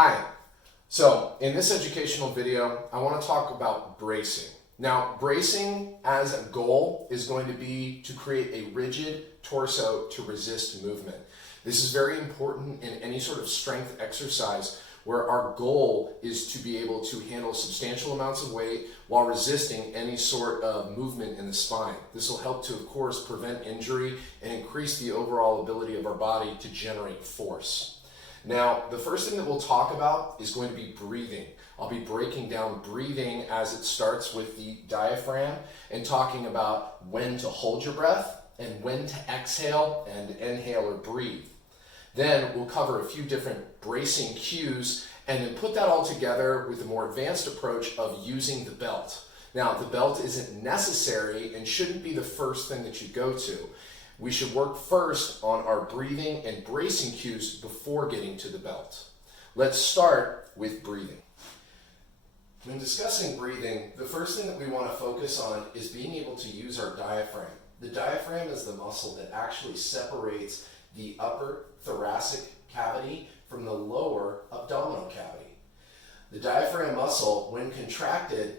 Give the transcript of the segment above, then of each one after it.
Hi. So in this educational video, I want to talk about bracing. Now, bracing as a goal is going to be to create a rigid torso to resist movement. This is very important in any sort of strength exercise where our goal is to be able to handle substantial amounts of weight while resisting any sort of movement in the spine. This will help to, of course, prevent injury and increase the overall ability of our body to generate force. Now, the first thing that we'll talk about is going to be breathing. I'll be breaking down breathing as it starts with the diaphragm and talking about when to hold your breath and when to exhale and inhale or breathe. Then we'll cover a few different bracing cues and then put that all together with a more advanced approach of using the belt. Now, the belt isn't necessary and shouldn't be the first thing that you go to. We should work first on our breathing and bracing cues before getting to the belt. Let's start with breathing. When discussing breathing, the first thing that we want to focus on is being able to use our diaphragm. The diaphragm is the muscle that actually separates the upper thoracic cavity from the lower abdominal cavity. The diaphragm muscle, when contracted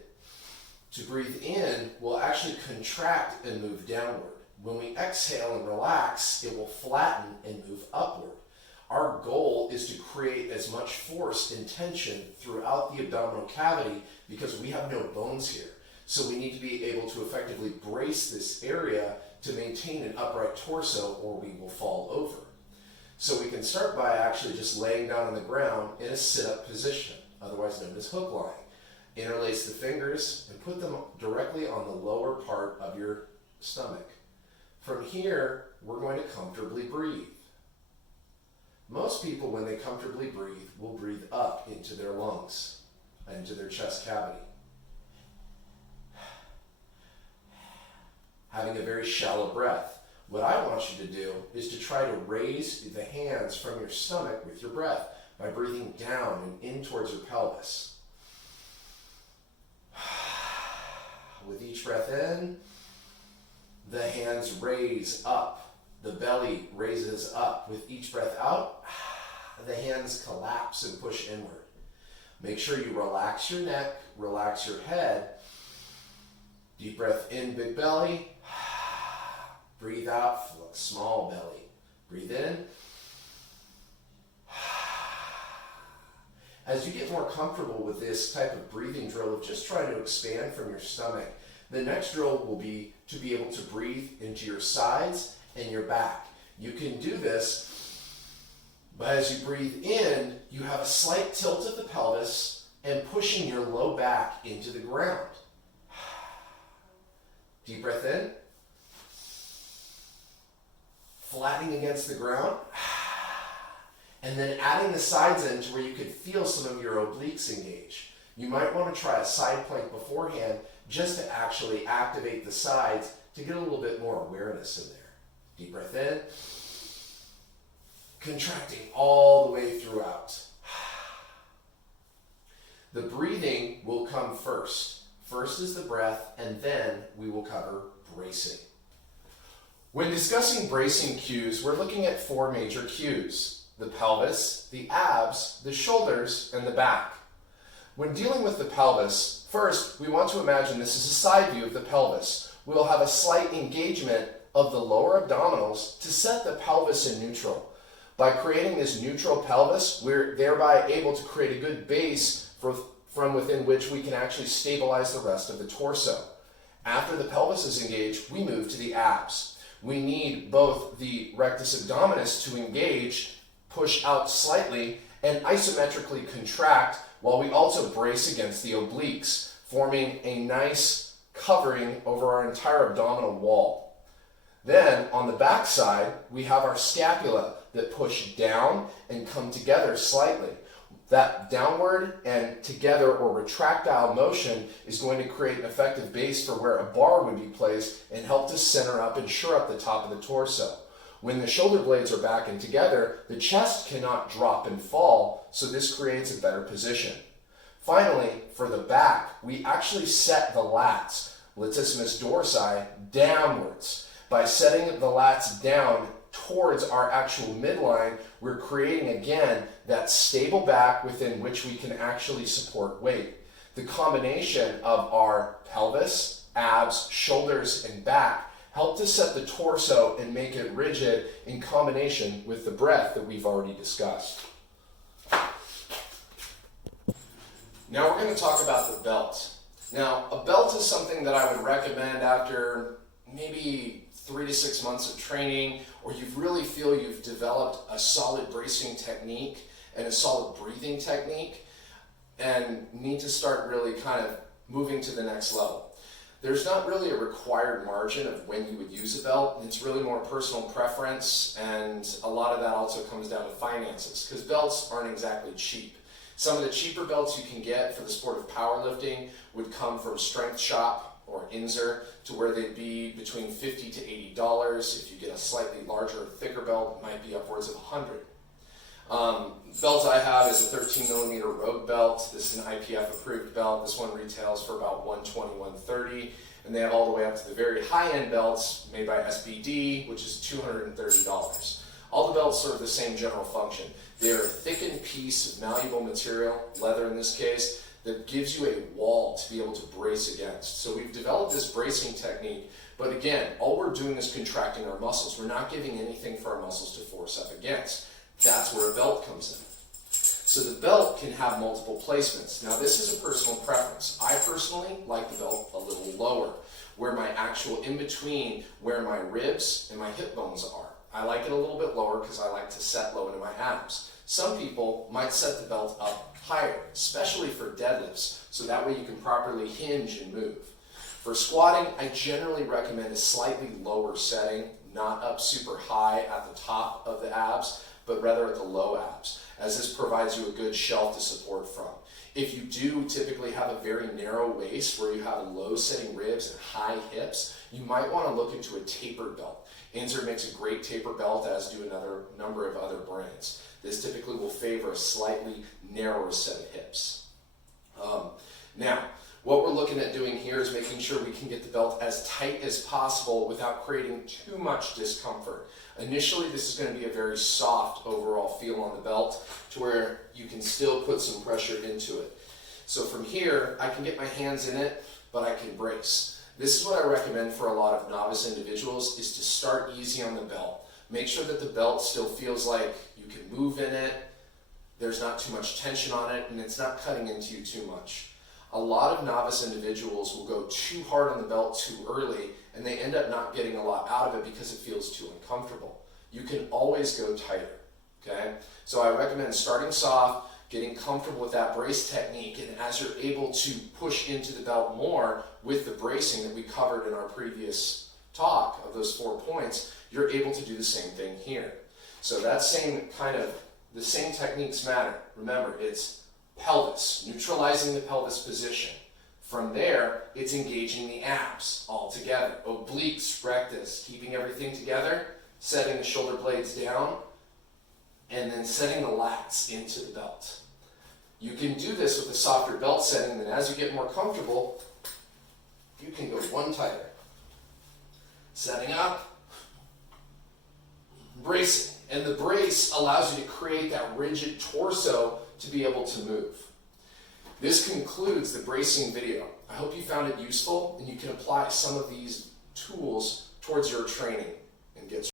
to breathe in, will actually contract and move downward. When we exhale and relax, it will flatten and move upward. Our goal is to create as much force and tension throughout the abdominal cavity because we have no bones here. So we need to be able to effectively brace this area to maintain an upright torso or we will fall over. So we can start by actually just laying down on the ground in a sit-up position, otherwise known as hook lying. Interlace the fingers and put them directly on the lower part of your stomach. From here, we're going to comfortably breathe. Most people, when they comfortably breathe, will breathe up into their lungs, into their chest cavity. Having a very shallow breath. What I want you to do is to try to raise the hands from your stomach with your breath by breathing down and in towards your pelvis. With each breath in, the hands raise up, the belly raises up. With each breath out, the hands collapse and push inward. Make sure you relax your neck, relax your head. Deep breath in, big belly. Breathe out, small belly. Breathe in. As you get more comfortable with this type of breathing drill of just trying to expand from your stomach, the next drill will be to be able to breathe into your sides and your back. You can do this, but as you breathe in, you have a slight tilt of the pelvis and pushing your low back into the ground. Deep breath in. Flattening against the ground. And then adding the sides in to where you could feel some of your obliques engage. You might want to try a side plank beforehand just to actually activate the sides to get a little bit more awareness in there. Deep breath in. Contracting all the way throughout. The breathing will come first. First is the breath, and then we will cover bracing. When discussing bracing cues, we're looking at four major cues: the pelvis, the abs, the shoulders, and the back. When dealing with the pelvis, first we want to imagine this is a side view of the pelvis. We'll have a slight engagement of the lower abdominals to set the pelvis in neutral. By creating this neutral pelvis, we're thereby able to create a good base from within which we can actually stabilize the rest of the torso. After the pelvis is engaged, we move to the abs. We need both the rectus abdominis to engage, push out slightly, and isometrically contract while we also brace against the obliques, forming a nice covering over our entire abdominal wall. Then on the back side, we have our scapula that push down and come together slightly. That downward and together or retractile motion is going to create an effective base for where a bar would be placed and help to center up and shore up the top of the torso. When the shoulder blades are back and together, the chest cannot drop and fall, so this creates a better position. Finally, for the back, we actually set the lats, latissimus dorsi, downwards. By setting the lats down towards our actual midline, we're creating again that stable back within which we can actually support weight. The combination of our pelvis, abs, shoulders, and back help to set the torso and make it rigid in combination with the breath that we've already discussed. Now we're going to talk about the belt. Now, a belt is something that I would recommend after maybe 3 to 6 months of training, or you really feel you've developed a solid bracing technique and a solid breathing technique and need to start really kind of moving to the next level. There's not really a required margin of when you would use a belt. It's really more personal preference, and a lot of that also comes down to finances, because belts aren't exactly cheap. Some of the cheaper belts you can get for the sport of powerlifting would come from Strength Shop or Inzer, to where they'd be between $50 to $80. If you get a slightly larger, thicker belt, it might be upwards of $100. Belt I have is a 13 millimeter Rogue belt. This is an IPF approved belt. This one retails for about $120, $130, and they have all the way up to the very high-end belts made by SBD, which is $230. All the belts serve the same general function. They're a thickened piece of malleable material, leather in this case, that gives you a wall to be able to brace against. So we've developed this bracing technique, but again, all we're doing is contracting our muscles. We're not giving anything for our muscles to force up against. That's where a belt comes in. So the belt can have multiple placements. Now this is a personal preference. I personally like the belt a little lower, where my actual in-between, where my ribs and my hip bones are. I like it a little bit lower because I like to set low into my abs. Some people might set the belt up higher, especially for deadlifts, so that way you can properly hinge and move. For squatting, I generally recommend a slightly lower setting, not up super high at the top of the abs, but rather at the low abs, as this provides you a good shelf to support from. If you do typically have a very narrow waist where you have low setting ribs and high hips, you might want to look into a tapered belt. Inzer makes a great taper belt, as do another number of other brands. This typically will favor a slightly narrower set of hips. Now, what we're looking at doing here is making sure we can get the belt as tight as possible without creating too much discomfort. Initially, this is going to be a very soft overall feel on the belt, to where you can still put some pressure into it. So from here, I can get my hands in it, but I can brace. This is what I recommend for a lot of novice individuals, is to start easy on the belt. Make sure that the belt still feels like you can move in it, there's not too much tension on it, and it's not cutting into you too much. A lot of novice individuals will go too hard on the belt too early, and they end up not getting a lot out of it because it feels too uncomfortable. You can always go tighter, okay? So I recommend starting soft, getting comfortable with that brace technique, and as you're able to push into the belt more with the bracing that we covered in our previous talk of those 4 points, you're able to do the same thing here. So that the same techniques matter. Remember, it's pelvis, neutralizing the pelvis position. From there, it's engaging the abs all together. Obliques, rectus, keeping everything together, setting the shoulder blades down, and then setting the lats into the belt. You can do this with a softer belt setting, and then as you get more comfortable, you can go one tighter. Setting up, bracing. And the brace allows you to create that rigid torso to be able to move. This concludes the bracing video. I hope you found it useful and you can apply some of these tools towards your training and get